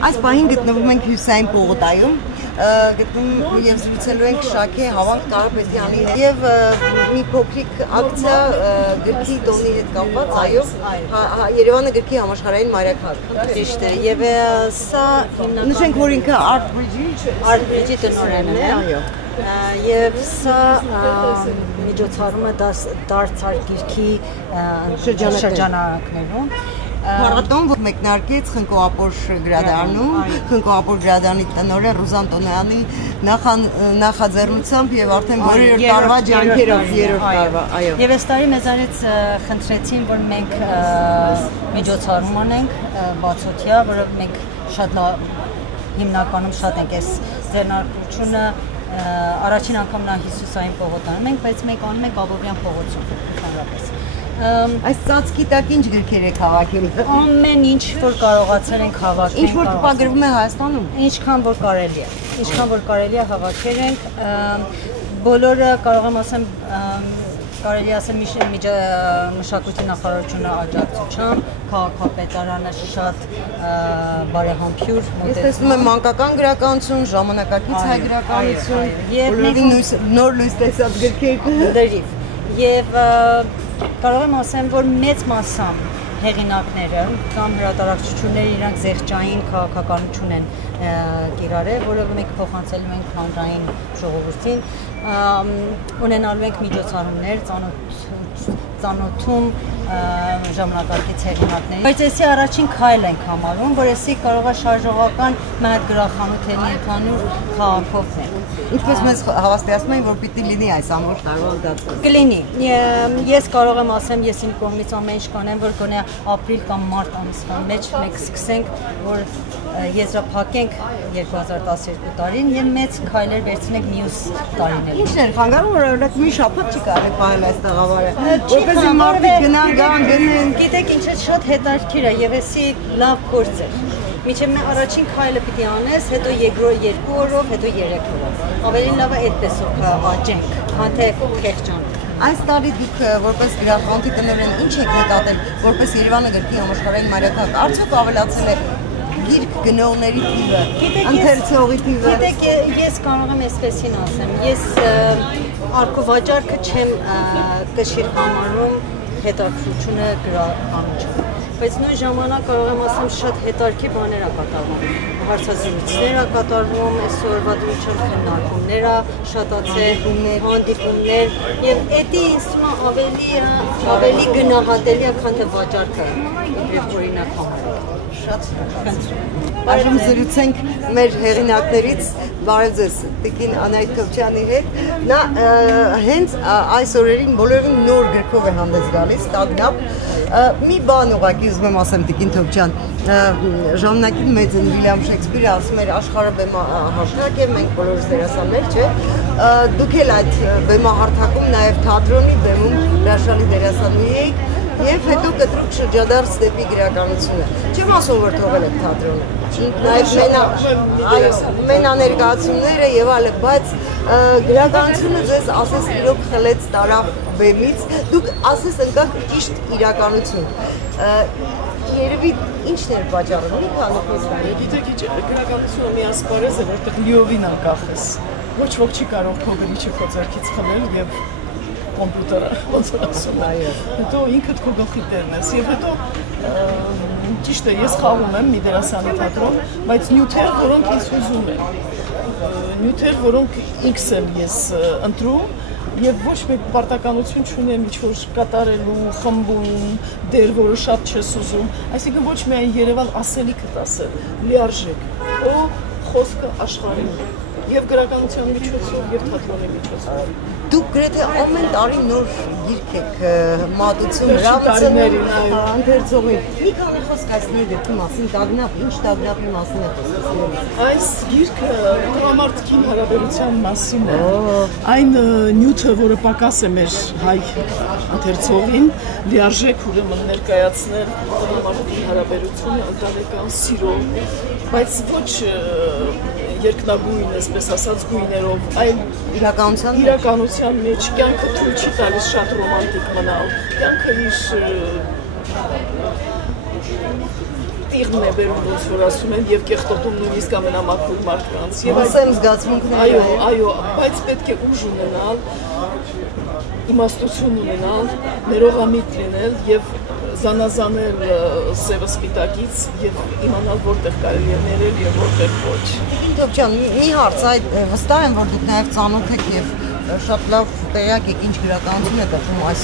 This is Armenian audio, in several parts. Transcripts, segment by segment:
Այս պահին գտնվում ենք Հյուսային պողոտայում, գտնվում եւ զրուցելու ենք Շաքե Հավանք Կարապետյանի հետ եւ մի փոքրիկ ակցիա գրքի տոնի հետ կապված, այո, Երևանը գրքի համաշխարհային մայրաքաղաք։ Ճիշտ է, եւ սա նշենք, որ ինքը Art Bridge-ի տնօրենն է, այո։ Եվ սա միջոցառումը դարձար գիրքի շրջանակներում Փառատոն, որ մեկնարկեց Խնկո-Ապոր գրադարանում, Խնկո-Ապոր գրադարանի տնօրեն Ռուզան Տոնոյանի նախաձեռնությամբ եւ արդեն որերորդ տարվա ջանքերով երրորդ տարվա, այո։ Եվ այս տարի մեզանից խնդրեցին, որ մենք միջոցառում անենք բացօթյա, որով մենք շատ հիմնականում շատ ենք այս ձեռնարկությունը առաջին անգամ նա Հիսուսային պողոտանում ենք, բայց մենք անում ենք Աբովյան փողոցում ընդհանրապես։ Այս ծածկի տակ ինչ գրքեր եք հավաքել։ Ամեն ինչ որ կարողացել ենք հավաքել։ Ինչ որ տպագրվում է Հայաստանում։ Ինչքան որ կարելի է հավաքել ենք, բոլորը կարող եմ ասեմ կարելի ասել մշակույթի նախարարությունը աջակցությամբ, քաղաքապետարանը շատ բարեհամբույր Ես տեսնում եմ մանկական գրականություն, ժամանակակից հայ գրականություն, եւ նոր լույս տեսած գրքեր դրիվ։ Եվ կարող եմ ասեմ, որ մեծ մասամբ հեղինակները կամ հրատարակչությունները իրանք զեղչային քաղաքականություն են կիրառել, որը մենք փոխանցելու ենք հանրային ժողովրդին, ունենալու ենք միջոցառումներ, ծանոթում ժամանակակից հեղինակների։ Բայց այսի առաջին քայլ ենք համարում, որ այսի կարող է շարժողական մեծ գրախանութերի ընդհանուր քաղաքով է։ Ինչպես մեզ հավաստիացնում են, որ պիտի լինի այս ամբողջ տարվա ընթացքում։ Կլինի։ Ես կարող եմ ասեմ, ես իմ կողմից ամեն ինչ կանեմ, որ գոնե ապրիլ կամ մարտ ամսվա մեջ մենք սկսենք, որ եզրափակենք 2012 տարին եւ մեծ քայլեր վերցնենք մյուս տարիներին։ Ինչն է խանգարում, որ օրինակ մի շաբաթ չի կարելի պահել այս տաղավարը։ Որպեսզի մարդիկ գնան, գնեն։ Գիտեք ինչ է շատ հետաքրքիր է եւ էսի լավ գործ է։ Միջև մենք առաջին քայլը պիտի անես, հետո երկրորդ 2 օրով, հետո 3 օրով։ Ավելի լավ է այդպես աճենք, քան թե խեղճանք։ Այս տարի դուք որպես գրախանութի տնօրեն ինչ եք նկատել, որպես Երևանը գրքի համաշխարհային մայրաքաղաք, արդյոք ավելացել է գիրք գնողների թիվը, ընթերցողի թիվը։ Գիտեք, ես կարող եմ այսպեսին ասեմ, ես արկովաճառքը չեմ կշիռ համարում հետաքրքրությունը գրականության, բայց նույն ժամանակ կարող եմ ասեմ շատ հետաքրքիր բաներ է կատարվում, հարցազրույցներ է կատարվում, այսօրվա դրությամբ քննարկումներ է շատացել, հանդիպումներ եւ դա ինձ թվում է ավելի գնահատելի է, քան թե վաճառքը եւ օրինակ համարել։ Շատ խնդրում։ Այժմ զրուցենք մեր հեղինակներից, բարև ձեզ, Տիկին Անահիտ Քոչյանի հետ։ Նա հենց այս օրերին բոլորին նոր գրքով է հանդես գալիս, տագնապ։ Մի բան ուղղակի ուզում եմ ասեմ Տիկին Քոչյան, ժամանակին մեծն Վիլյամ Շեքսպիրը ասում էր աշխարհը բեմահարթակ է, մենք բոլորս դերասաններ, չէ՞։ Դուք էլ այդ բեմահարթակում նաև թատրոնի բեմում հրաշալի դերասանուհի եք եւ հետո կտրուկ շրջադարձ դեպի գրականությունը։ Չեմ ասում, որ թողել եք թատրոնը։ Նաև մենաներկայացումները եւ այլն, բայց գրականությունը ձեզ ասես իրոք խլեց տարավ բեմից, դուք ասես ընկաք ճիշտ իրականություն։ Երևի ինչն էր պատճառը, մի քանի խոսք։ Գիտեք, գրականությունը մի ասպարեզ է, որտեղ լիովին անկախ ես։ Ոչ ոք չի կարող քո գրիչը քո ձեռքից խլել եւ կոմպյուտերը ոնց ասում է։ Հետո ինքդ քո գլխի տերն ես եւ հետո ճիշտ է, ես խաղում եմ մի դերասանի թատրոն, բայց նյութեր, որոնք ինձ հուզում են։ Նյութեր, որոնք ինքս եմ ես ընտրում եւ ոչ մեկ պարտականություն չունեմ ինչ-որ կատարելու, խմբում, դեր, որը շատ չես ուզում, այսինքն ոչ միայն Երևան ասելիքդ ասել, լիարժեք, ու խոսքը աշխարհին եւ գրականության միջոցով եւ թատրոնի միջոցով։ Դուք գրեթե ամեն տարի նոր գիրք եք մատուցում, հրավիրում ընթերցողին։ Մի քանի խոսք այս նոր գրքի մասին, տագնապ, ինչ տագնապի մասին է խոսքը։ Այս գիրքը տղամարդկին հարաբերության մասին է։ Այն նյութը, որը պակաս է մեր հայ ընթերցողին, լիարժեք ուրեմն ներկայացնել տղամարդկին հարաբերությունը, ընտանեկան սիրո, բայց ոչ երկնագույն, այսպես ասած, գույներով, այլ իրականության մեջ կյանքը թույլ չի տալիս շատ ռոմանտիկ մնալ, կյանքը իր տիղմն է բերում ոնց որ ասում են եւ կեղտոտում նույնիսկ ամենամաքուր մարդկանց։ Եվ Ասեմ զգացմունքները։ Այո, բայց պետք է ուժ ունենալ, իմաստություն ունենալ, ներողամիտ լինել եւ զանազանել սևը սպիտակից եւ իմանալ որտեղ կարելի է ներել եւ որտեղ ոչ։ Տիկին Թոփչյան, մի հարց, այդ վստահ եմ, որ դուք նաեւ ծանոթ եք եւ շատ լավ տեղյակ եք ինչ գրականություն է տվում այս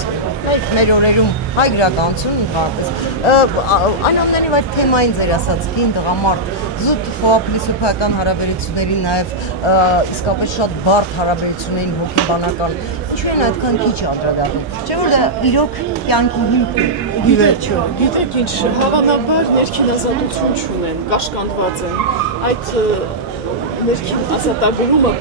մեր օրերում հայ գրականություն ընդհանրապես այն ամենի այդ թեմային ձեր ասած կին տղամարդ զուտ փոխափիլիսոփայական հարաբերությունների նաև իսկապես շատ բարդ հարաբերություններին հոգեբանական ինչու են այդքան քիչ անդրադառնում չէ՞ որ դա իրոք կյանքի հիմքն է վերջո գիտեք ինչ հավանաբար ներքին ազատություն չունեն կաշկանդված են այդ ներքին ազատագրումը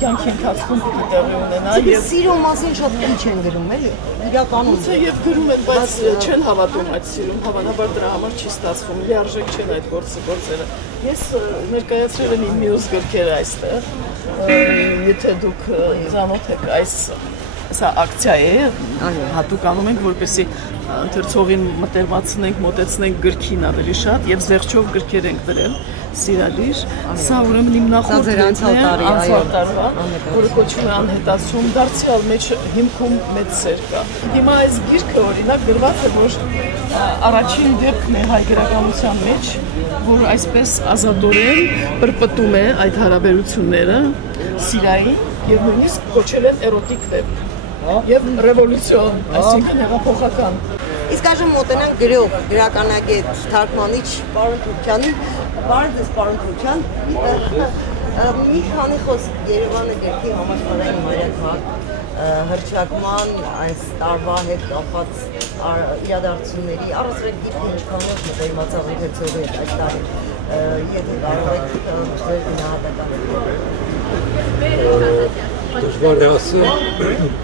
կյանքի ընթացքում պիտի տեղի ունենա եւ սիրո մասին շատ քիչ են գրում էլի իրականում ուցե եւ գրում են բայց չեն հավատում այդ սիրուն հավանաբար դրա համար չի ստացվում լիարժեք չեն այդ գործերը ես ներկայացրել եմ իմ մյուս գրքերը այստեղ եթե դուք ծանոթ եք այս սա ակցիա է հատուկ անում ենք որպեսզի ընթերցողին մտերմացնենք մոտեցնենք գրքին ավելի շատ եւ զեղչով գրքեր ենք դրել սիրալիր սա ուրեմն իմ նախորդ անցյալ տարվա որը կոչվում է անհետացում դարձյալ մեջ հիմքում մեծ սեր կա հիմա այս գիրքը օրինակ գրված է որ առաջին դեպքն է հայ գրականության մեջ որ այսպես ազատորեն պրպտում է այդ հարաբերությունները սիրային եւ նույնիսկ կոչել են էրոտիկ վեպ եւ ռևոլյուցիոն այսինքն հեղափոխական իսկ այժմ մոտենանք գրող գրականագետ թարգմանիչ պարոն Թոփչյանին Բարդ ես պարոն Թոփչյան մի քանի խոսք Երևանը գրքի համաշխարհային մայրաքաղաք հռչակման այս տարվա հետ կապված իրադարձությունների առասարակ գիրքը ինչքանով մտերմացավ ընթերցողի հետ այս տարի եթե կարող եք ձեր գնահատականը Դժվար է ասել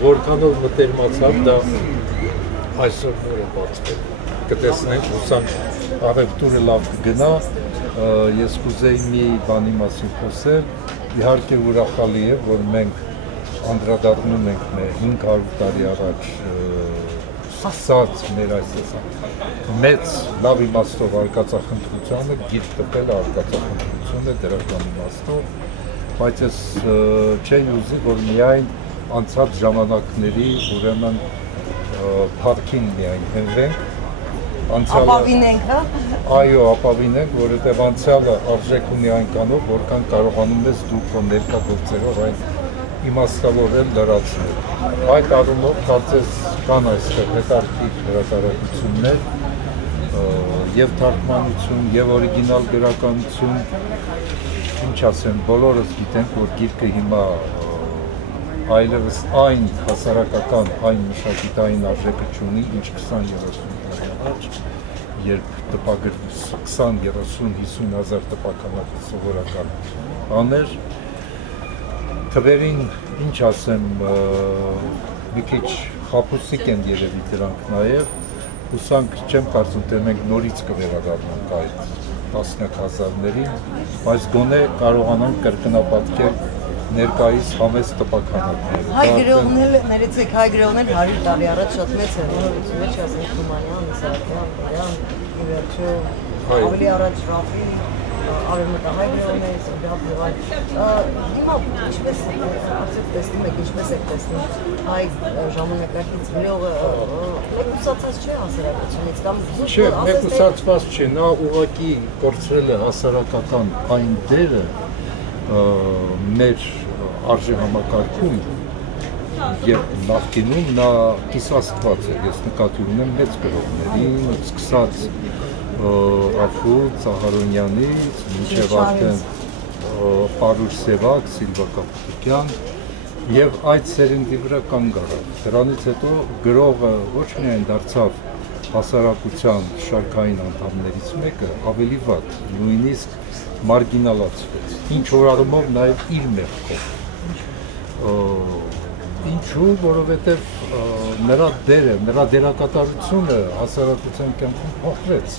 որքանով մտերմացավ դա այսօր նորը բացվել կտեսնենք հուսանք առևտուրը լավ կգնա ես կուզեի մի բանի մասին խոսել իհարկե ուրախալի է որ մենք անդրադառնում ենք մեր 500 տարի առաջ սկսած մեր այսպես մեծ լավ իմաստով արկածախնդրությանը գիրք տպել արկածախնդրությունը դրական իմաստով բայց ես չէի ուզի որ միայն անցած ժամանակների ուրեմն փառքին միայն հենվենք ապավինենք հա այո ապավինենք որովհետև անցյալը արժեք ունի այնքանով որքան կարողանում ես դու քո ներկա գործերով այն իմաստավորել լրացնել այդ առումով կարծես կան այստեղ հետարքիր հրատարակություններ եւ թարգմանություն եւ օրիգինալ գրականություն ինչ ասեմ բոլորս գիտենք որ գիրքը հիմա այլևս այն հասարակական այն մշակութային արժեքը չունի ինչ 20-30 տարի առաջ երբ տպագրվում 20-30-50 հազար տպականակ սովորական աներ թվերին ինչ ասեմ մի քիչ խաբուսիկ են երևի դրանք նաև հուսանք չեմ կարծում թե մենք նորից կվերադառնանք այդ տասնյակ հազարներին բայց գոնե կարողանանք կրկնապատկել ներկայիս համեստ տպականակները հայ գրողներ ներեցեք հայ գրողներ 100 տարի առաջ շատ մեծ էր նորություն մեջ ասենք Թումանյան, Սարգսյան, ի վերջո ավելի առաջ Ռաֆի արևմտահայ գրողներից հիմա ինչպես արդյոք տեսնում եք ինչպես եք տեսնում հայ ժամանակակից գրողը մեկուսացած չէ հասարակությունից կամ չէ մեկուսացված չէ նա ուղղակի կորցրել է հասարակական այն դերը մեր արժեհամակարգում եւ նախկինում նա կիսաստված է ես նկատի ունեմ մեծ գրողներին սկսած Ափուտ Ծահարոնյանից մինչև արդեն Պարուր Սևակ, Սիլվա Կապուտյան եւ այդ սերնդի վրա կանգ առավ։ Դրանից հետո գրողը ոչ միայն դարձավ հասարակության շարքային անդամներից մեկը, ավելի վատ, նույնիսկ մարգինալացվեց։ Ինչ որ առումով նաեւ իր մեղքով։ Ինչու, որովհետեւ նրա դերը, նրա դերակատարությունը հասարակության կյանքում փոխվեց։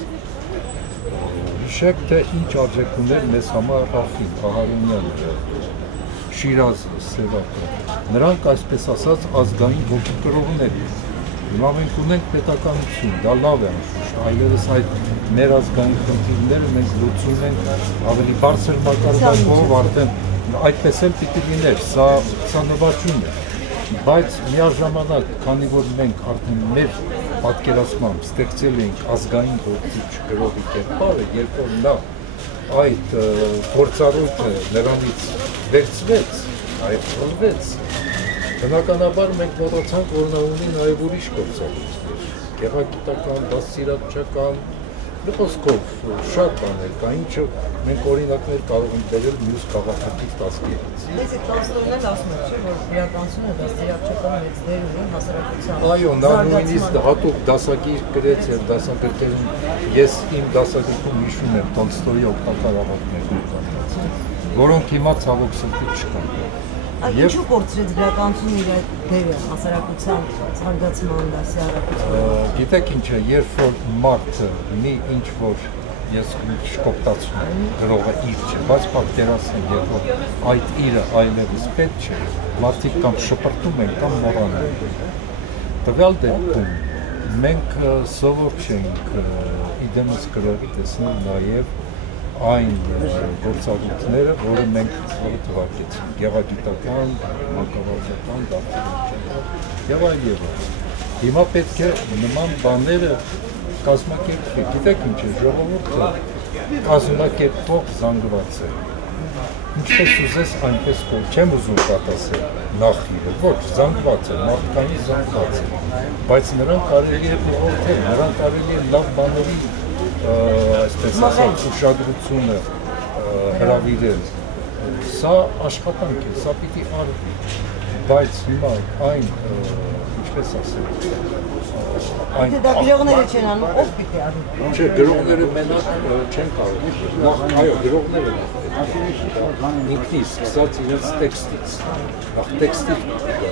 Հիշեք, թե ինչ արժեք ուներ մեզ համար Ռաֆին, Ահարոնյանը, Շիրազը, Սևակը։ Նրանք այսպես ասած ազգային ոգեկրողներ են։ Հիմա մենք ունենք պետականություն, դա լավ է անշուշտ, այլևս այդ մեր ազգային խնդիրները մենք լուծում ենք ավելի բարձր մակարդակով, արդեն այդպես էլ պիտի լիներ, սա նվաճում է, բայց միաժամանակ, քանի որ մենք արդեն մեր պատկերացմամբ ստեղծել ենք ազգային գործիչ գրողի կերպարը, երբ որ նա այդ գործառույթը նրանից վերցվեց, այլվեց, բնականաբար մենք մոտեցանք, որ նա ունի նաև ուրիշ գործառույթ, գեղագիտական, դաստիարակչական, խոսքով շատ բաներ կա, ինչը մենք օրինակներ կարող ենք բերել մյուս քաղաքակիրթ ազգերից։ Այս Տոլստոյն էլ ասում է, որ իրականությունը դաստիարակչական մեծ դեր ունի հասարակության։ Այո, նա նույնիսկ հատուկ դասագիր գրեց եւ դասագրքերում ես իմ դասագրքում հիշում եմ Տոլստոյի օգտակար ավարտներ, որոնք հիմա ցավոք սրտի չկան։ Ինչու կորցրեց գրականությունը իր այդ դերը հասարակության զարգացման դասիարակության։ Գիտեք ինչ է, երբ որ մարդը մի ինչ որ ես շկոպտացում եմ գրողը իր չէ, բայց պատկերացնեմ, երբ որ այդ իրը այլևս պետք չէ, մարդիկ կամ շպրտում են կամ մոռանում են։ Տվյալ դեպքում մենք սովոր չենք իդեմս գրողի տեսնել նաև այն գործառույթները, որը մենք թվարկեցինք, գեղագիտական, մանկավարժական, դաստիարակչական եւ այլ եւ այլ։ Հիմա պետք է նման բաները կազմակերպվի։ Գիտեք ինչ է, ժողովուրդը կազմակերպող զանգված է։ Ինչպես ուզես, այնպես կոչ, չեմ ուզում պատասել նախիրը, ոչ, զանգված է, մարդկային զանգված է, բայց նրան կարելի է ուղղորդել, նրան կարելի է լավ բաների այսպես ասած ուշադրությունը հրավիրել, սա աշխատանք է, սա պիտի արվի, բայց հիմա այն, ինչպես ասել, այն դա գրողները չեն անում, ով պիտի արվի։ Չէ, գրողները մենակ չեն կարող, այո, գրողները ինքնի սկսած իրենց տեքստից, նախ տեքստից,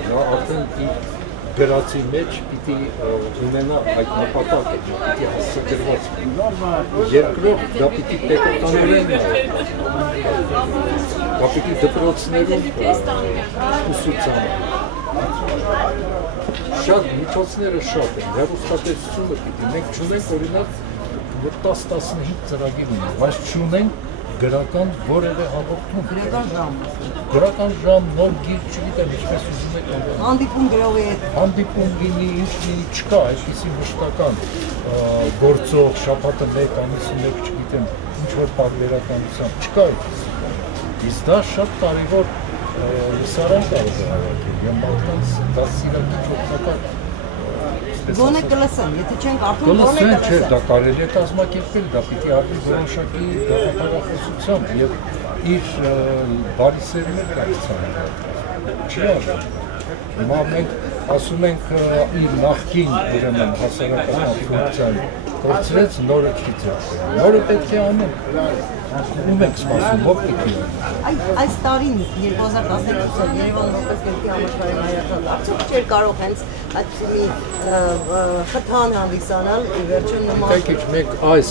նա արդեն գրածի մեջ պիտի ունենա այդ նպատակը, պիտի հասցեգրված երկրորդ դա պիտի պետականորեն դա պիտի դպրոցներում ուսուցանա շատ միջոցները շատ են, հեռուստատեսությունը պիտի, մենք չունենք օրինակ 10-15 ծրագիր ունենք, բայց չունենք գրական որևէ հաղորդում։ Գրական ժամ, նոր գիր, չգիտեմ, ինչպես ուզում եք անվանել։ Հանդիպում գրողի հետ։ Հանդիպում լինի, ինչ լինի, չկա, այսպիսի մշտական գործող, շաբաթը 1, ամիսը 1, չգիտեմ, ինչ-որ տարբերականությամբ, չկա այդպիսի։ Իսկ դա շատ կարևոր լսարան կարող է հավաքել, եւ մարդկանց դաստիարակիչ օգտակար Գոնե կլսեն, եթե չեն կարդում, գոնե կլսեն։ Չէ, դա կարելի է կազմակերպել, դա պիտի արվի որոշակի գաղափարախոսությամբ եւ իր բարի սերմեր կայացնել։ Չի արվի։ Հիմա մենք ասում ենք իր նախկին ուրեմն հասարակական ֆունկցիան կորցրեց, նորը չի ձեռքբերել։ Նորը պետք է անենք։ Ում ենք սպասում, ով պիտի անենք։ Այս տարին 2012-ը Երևանը որպես գրքի համաշխարհային հայրապետ, արդյոք չէր կարող հենց այդպիսի մի խթան հանդիսանալ ի վերջո նման։ Դեք մենք այս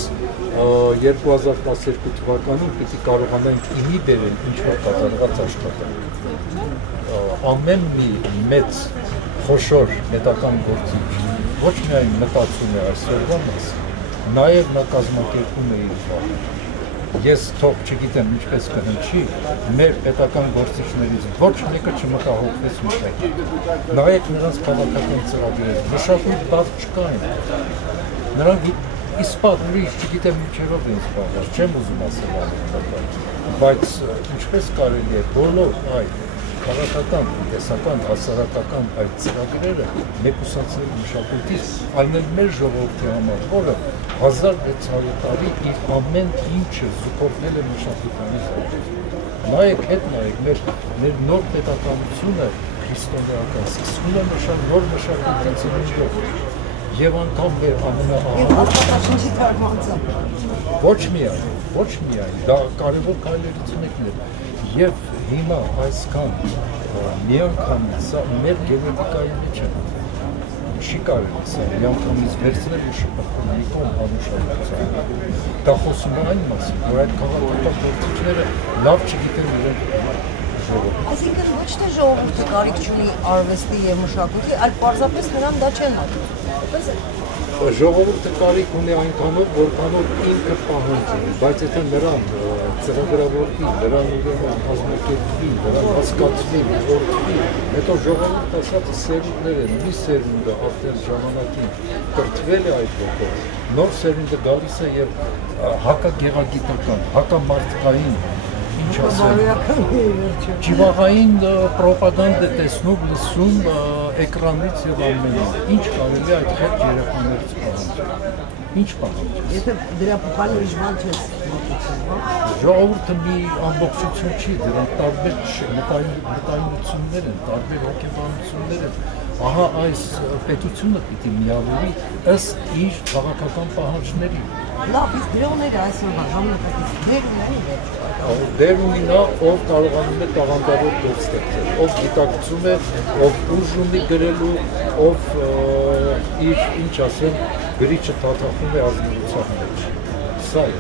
2012 թվականում պիտի կարողանանք իմի բերել ինչ-որ կատարված աշխատանք։ Ամեն մի մեծ խոշոր պետական գործիչ ոչ միայն մտածում է այսօրվա մասին, նաև նա կազմակերպում է իր վաղը։ Ես թող չգիտեմ ինչպես կհնչի, մեր պետական գործիչներից ոչ մեկը չմտահոգվեց մշակույթ։ Նայեք նրանց քաղաքական ծրագրերը, մշակույթ բաց չկային։ Նրանք իսպատ ուրիշ, չգիտեմ ինչերով են զբաղված, չեմ ուզում ասել այն, բայց ինչպես կարելի է բոլոր այդ քաղաքական, տնտեսական, հասարակական այդ ծրագրերը մեկուսացնել մշակույթից, այն էլ մեր ժողովրդի համար, որը 1600 տարի իր ամեն ինչը զուգորդել է մշակութային զարգացում։ Նայեք, հետ նայեք, մեր նոր պետականությունը քրիստոնեական սկսվում է նոր մշակույթի ծնունդով եւ անգամ մեր աշխատաշնչի թարգմանությամբ։ Ոչ միայն, դա կարևոր քայլերից մեկն է։ Եվ հիմա այսքան միանգամից սա մեր գենետիկայի մեջ է, չի կարելի սա միանգամից վերցնել ու շպրտել մի կողմ անուշադրության։ Դա խոսում է այն մասին, որ այդ քաղաքական գործիչները լավ չգիտեն իրենք ժողովուրդը։ Այսինքն ոչ թե ժողովուրդը կարիք չունի արվեստի եւ մշակույթի, այլ պարզապես նրան դա չեն հատում։ Ժողովուրդը կարիք ունի այնքանով, որքանով ինքը պահանջի, բայց եթե նրան ծրագրավորվի, նրան ուրեմն կազմակերպվի, նրան հասկացվի, որդվի, հետո ժողովուրդ ասածը սերունդներ են, մի սերունդը արդեն ժամանակին կրթվել է այդ ոգով, նոր սերունդը գալիս է եւ հակագեղագիտական, հակամարտկային ինչ ասեմ, ջիվաղային պրոպագանդա տեսնում, լսում էկրանից եւ ամենից, ինչ կարելի է այդ հետ երեխաներից պահանջել, ինչ պահանջել։ Եթե դրա փոխարեն ինչ բան չես մոտեցնում, հա։ Ժողովուրդը մի ամբողջություն չի, դրանք տարբեր մտայնություններ են, տարբեր հոգեբանություններ են։ Ահա այս պետությունը պիտի միավորի ըստ իր քաղաքական պահանջների։ Լավ, իսկ դրողները այսօր ժամանակակից դեր ունեն Դեր ունի նա, ով կարողանում է տաղանդավոր գործ ստեղծել, ով գիտակցում է, ով ուժ ունի գրելու, ով իր, ինչ ասեմ, գրիչը թաթախում է ազնվության մեջ։ Սա է։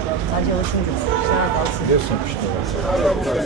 Ես եմ շնորհակալ։